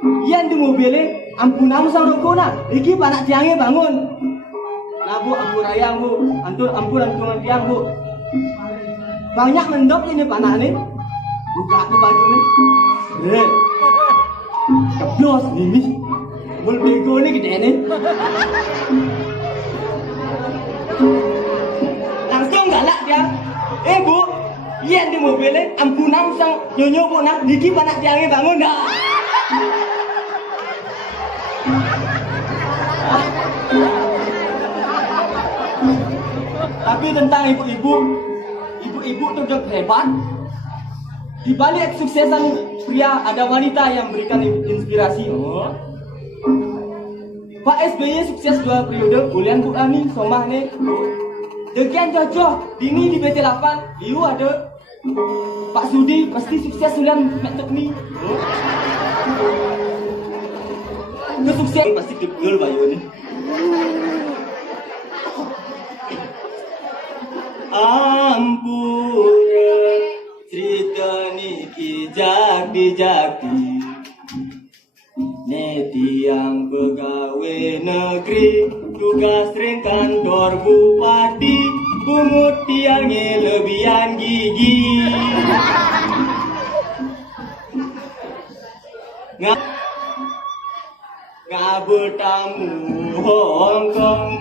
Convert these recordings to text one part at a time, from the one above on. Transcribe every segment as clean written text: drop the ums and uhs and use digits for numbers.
Yan di mobilnya, ampunam sang rokona, iki panak tiangnya bangun. Nah bu, ampun ayang bu, ampun tiang bu. Banyak mendok ini panak nih, buka tuh baju nih. Keblos nih, mul bego nih gede nih. Langsung galak dia, bu, yan di mobilnya, ampunam sang nyonyo bu nak, iki panak tiangnya bangun dah. Tapi tentang ibu-ibu tuh juga hebat. Di balik kesuksesan pria ada wanita yang memberikan inspirasi. Pak SBY sukses 2 periode, bulan Bu Ani, somah nih. Dekian cocok, dini di BT8, liu ada Pak Sudi pasti sukses bulan metok nih. Kesuksesan pasti degel bayu nih. Ampura cerita niki jati Netiang pegawai negeri tugas ring kantor bupati pungut tiangnya lebihan gigi ngabetamu Hongkong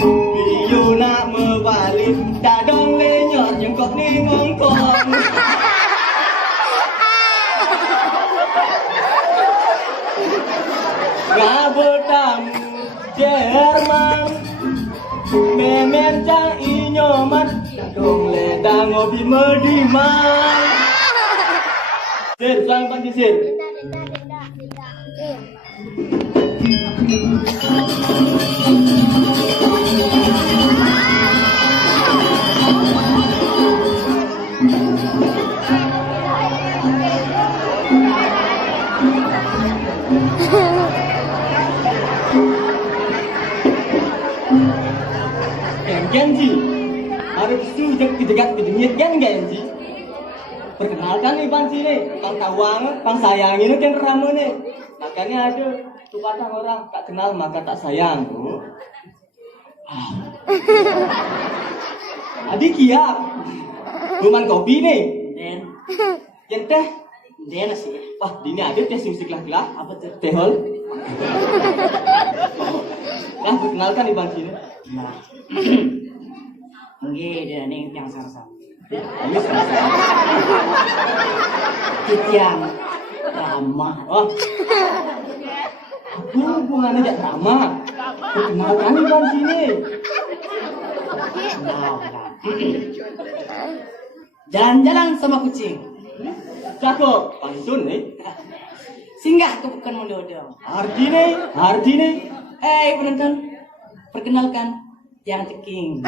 Biu nak membalik tak dong lenyot yang kok ni ngongkong ngabetamu Jerman memen cang inyoman tak dong ledang ngobi mediman sir sang panci sir Genji, harus sujud kedekat kedengit kan Genji. Perkenalkan nih Bang Cine, Bang Tawang, Bang Sayang ini kan rame nih. Makanya ada tuh kata orang tak kenal maka tak sayang. Adik kiap, buman kopi nih. Den, yang teh, den sih. Wah, dini ada teh musik lah. Apa tuh? Tehol. Nah, perkenalkan nih Bang Cine. Nah, mungkin dia nih yang sarsa. Yang ramah. Oh, apa hubungannya jak ramah? Perkenalkan nih Bang Cine. Jalan-jalan sama kucing. Cakep, pantun nih. Singgah ke bukan melodong. Arti nih. Penonton, perkenalkan yang ceking.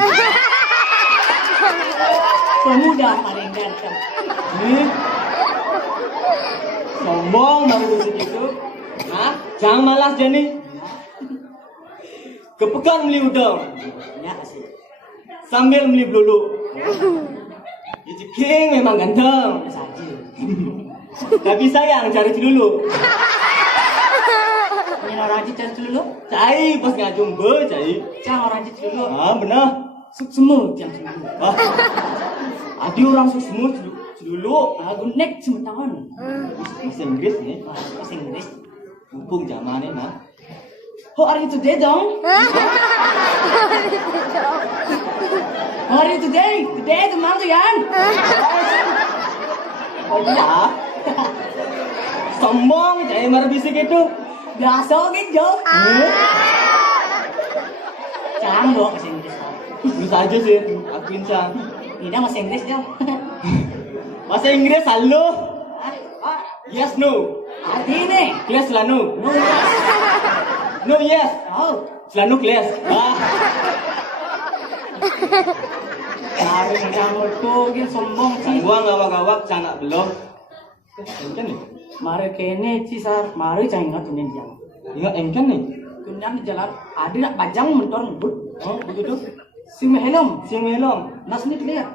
Pemuda paling ganteng. Sombong baru begitu. Hah? Jangan malas Jani. Kepekan beli udang. Ya kasih. Sambil beli belulu. Ceking memang ganteng. Saja. Tapi sayang cari dulu. Ini orang cari dulu. Cai pas ngajung be cai. Jangan orang cari dulu. Ah benar. Semua jam dulu. Ah. Adi orang semua dulu. Aku nek semua tahun. Bahasa Inggris nih. Bahasa Inggris. Mumpung zamannya nah. How are you today, dong? How are you today? Today kemana tuh Yan? Oh iya. Sombong cai marah bisik itu. Biasa gitu. Cang dong bahasa Inggris. Bisa aja sih, aku incang. Tidak bahasa Inggris dong. Bahasa Inggris halo. Yes no. Arti nih. Kelas lanu. No yes. Oh. Selanu kelas. Cari kamu tuh gitu sombong sih. Gua ngawak-ngawak canak belum. Engkan nih. Mari kene sih sar. Mari cai ingat tuh dia. Ingat engkan nih. Kunyan di jalan. Ada nak bajang mentor ngebut. Oh begitu. Si helm. Nas Nas nih lihat.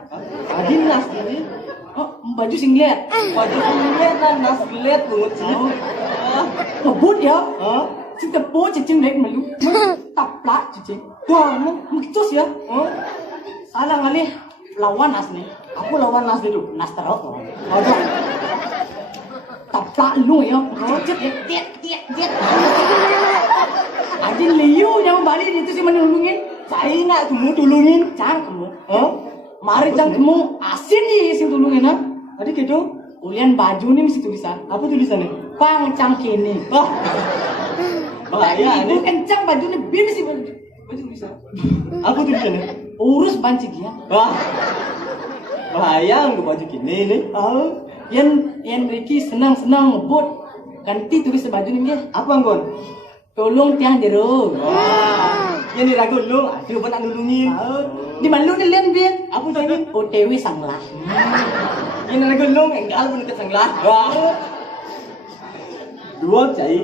Adi nas ini. Oh baju singlet. Baju singlet dan nas singlet bungut sih. kebut ya. Hah? Si tepo cicing naik melu. Taplak cicing. Wah, mengkitus ya. Salah kali lawan nas nih. Aku lawan Nas itu. Nas terok. Ada. Taplak lu ya. Cicit tiet. Ajin liu yang balik itu sih menulungin. Saya nak kamu tulungin. Cang kamu. Hah? Mari cang kamu asin nih sing tulungin ha. Tadi gitu. Ulian baju nih mesti tulisan. Apa tulisannya? Pang cang kini. Wah. Bahaya Ibu nih. kencang baju nih bin sih baju tulisan. Apa tulisannya? Urus banci dia. Wah. Bahaya nggak baju gini nih. Yan Ricky senang ngebut. Ganti tulis baju nih dia. Apa anggon? Tolong tiang jero. Wah. Ini ragu lu. Aduh, nak nulungin. Di malu nih lian dia. Apa tadi? OTW sanglah. Ini ragu lu enggak pun ke sanglah. Wah. Dua cai.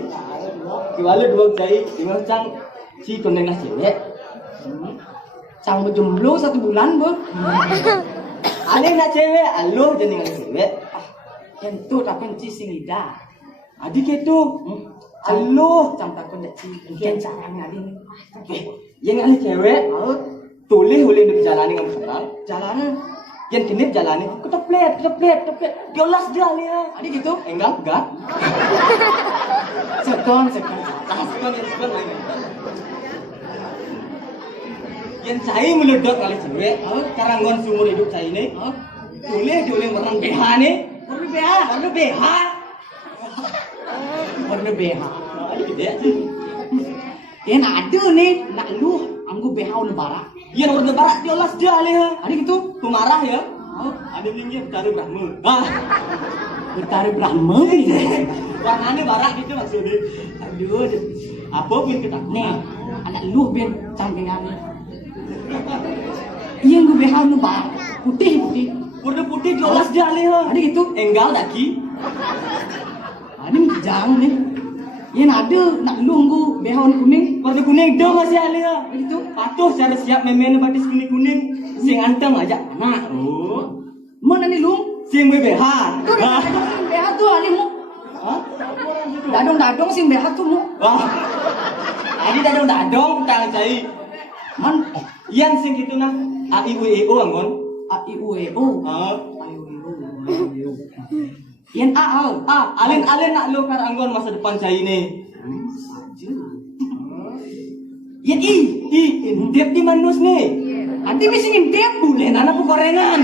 Kiwala dua cai. Dimana cang si koneng nasi cewek. Cang berjomblo 1 bulan bu. Aneh nak cewek, alo jadi nggak cewek. Yang tu takkan ci singida. Adik itu, alo. Cang takkan dak ci. Kian carang ada ni. Yang nggak cewek, tulis boleh dijalani dengan sekarang. Jalanan. Yang kini jalani, keteplet. Diolas dia lihat. Ada gitu. Enggak. Sekon. Sekon. Yang saya meledok kali cewek, karangan sumur hidup saya ini. Tulis warna BH nih. Warna BH. Warna BH. Ada gede sih. Yang ada nih, nak lu anggu BH lebaran. Yang warna barat diolas dia lihat. Ada gitu. Pemarah ya. Ada tinggi Betara Brahma. Betara Brahma. Warnanya barat gitu maksudnya. Aduh. Apa pun kita Nih, anak lu biar cangkengan. Iya gue BH lebaran. Putih. warna putih diolas dia lihat. Ada gitu. Enggal daki. Ini jangan nih. Yang ada nak lu anggu BH kuning. Warna kuning dong masih lihat. Ada gitu. Patuh cara siap memen batis kuning. Sing anteng aja anak. Mana nih lu? Sing BBH. Tuh dadong sing BH tuh alimu. Hah? Dadong sing BH tuh mu. Wah. Ini dadong tang cai. Man Yang sing gitu nah. A I U E O anggon. A I U E O. Ah. Yang A. Alin nak lu kar anggon masa depan cai ini. Yang I. Indep di manus nih. Nanti mesti ngintip Boleh nana pu gorengan.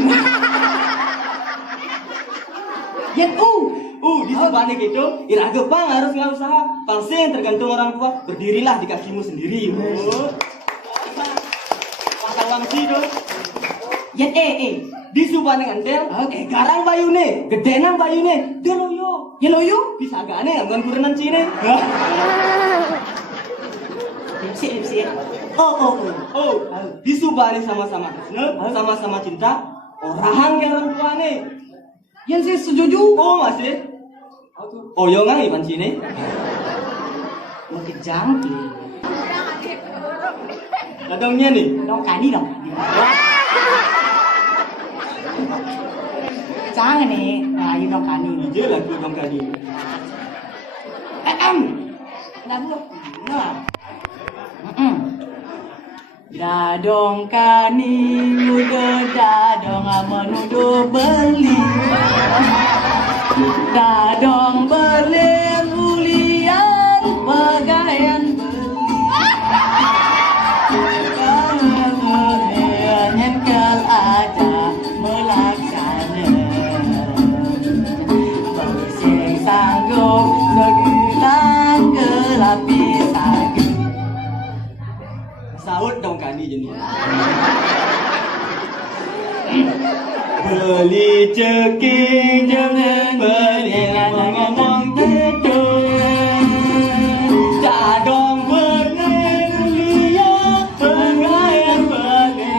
Yang U. Di sebalik itu, iraga pang harus nggak usaha. Pangsing tergantung orang tua. Berdirilah di kakimu sendiri. Pasang wangsi tuh. Yang E. Di subane ngantel. Garang bayune, gede nang bayune. Dia loyo. Yang Loyo. Bisa gane anggon kurenan cine. MC. Di subane sama-sama Krishna, sama-sama cinta. Orang yang orang tuane. Yang saya setuju. Masih. Yo ngang iban cine. Makin jangki. Dadongnya nih. Dong kani. Jangan nih. Nah, ini dong kani. Ije lah tu dong kadi. Dadong kani muda dadong menuduh beli. Dadong berlian bagaian beli. Kemudian engkau aja melaksana. Bersing sanggup segilang kelapisan. Sahut dong kani jenis. Beli ceking jangan beli ngomong betul. Dadong berlian bagaian beli.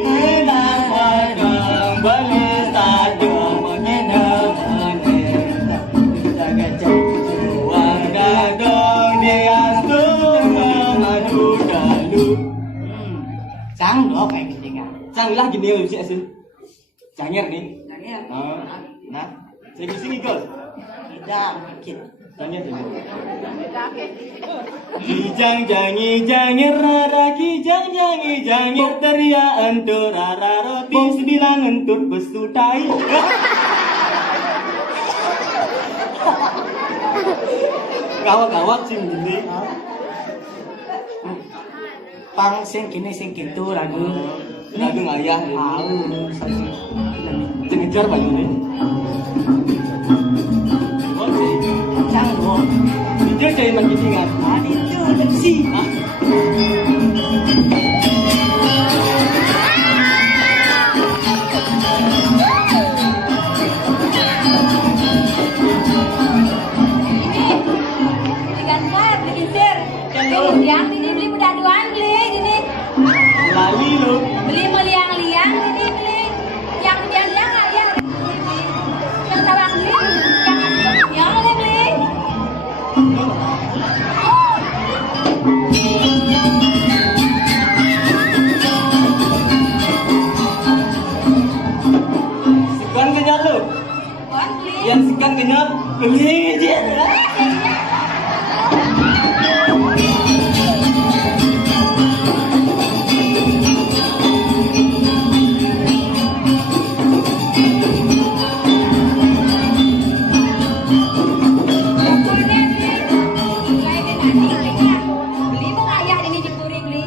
Bila padang beli sadong mengenang jaga uang dadong dia madu dalu. Cang lo kayak gini kan? Canglah gini ya sih. Canger nih. Canger. Nah, saya di sini gol. Dah, makin. Tanya dulu. Kijang jangi jangir rara kijang jangi jangir teriak entur rara roti sebilang entur pesutai. Gawak-gawak sih ini. Pang sing kini sing gitu lagu. Lagu ngayah ini. Tahu. Cengejar bayu ini. Canggung. Dia jadi makin ingat. Itu MC. Yang ini beli pedaduan beli ini Lali lo. beli meliang-liang ini beli yang liang nggak ya yang tawang beli yang oleh beli Sekian kenyal lo. kon beli Yang sekian kenyal beli dia. beli mau ayah ini jepuri beli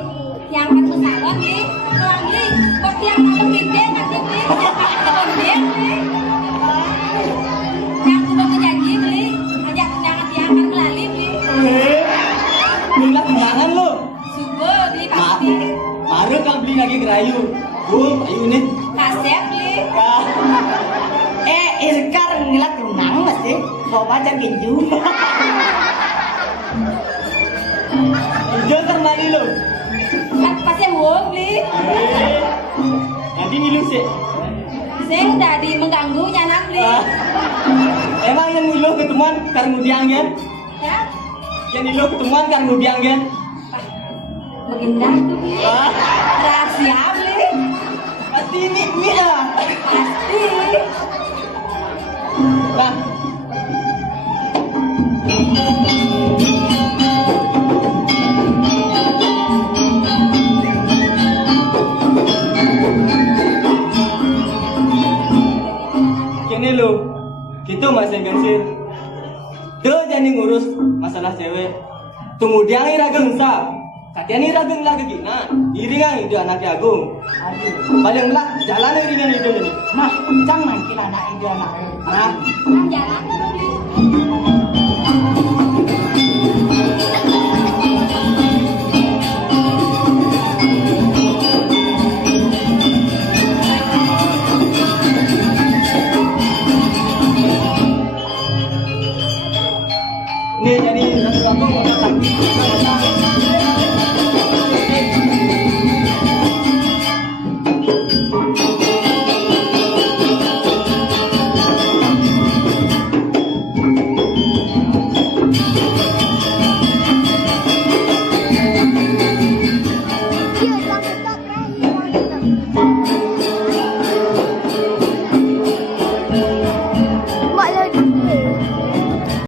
yang kan pesawan beli tuang beli kok yang mau beli nanti beli yang beli yang sudah berjanji beli ajak undangan yang kan melalui beli Minta undangan lo. subuh beli pasti Baru kan beli lagi gerayu. Ayu nih. kasep beli Sekarang ngelak renang masih. Bawa baca ginju. Jangan termali lo. kan pasti mau beli Nanti ngilu sih. saya udah di mengganggu nyanak beli Emang yang ngilu ketemuan karena ngudiang ya? ya Yang ngilu ketemuan karena ngudiang ya? begindah tuh beli rahasia beli Pasti ini ah. pasti Nah. Kini lo, gitu mas yang gensir. Tuh jadi ngurus masalah cewek. Tunggu dia ngira gengsa. Katian ngira geng lagi gina. Iringan itu anaknya agung. Aduh. Paling lah jalan iringan itu ini. Mah, jangan kira anak itu anak. Nah, jalan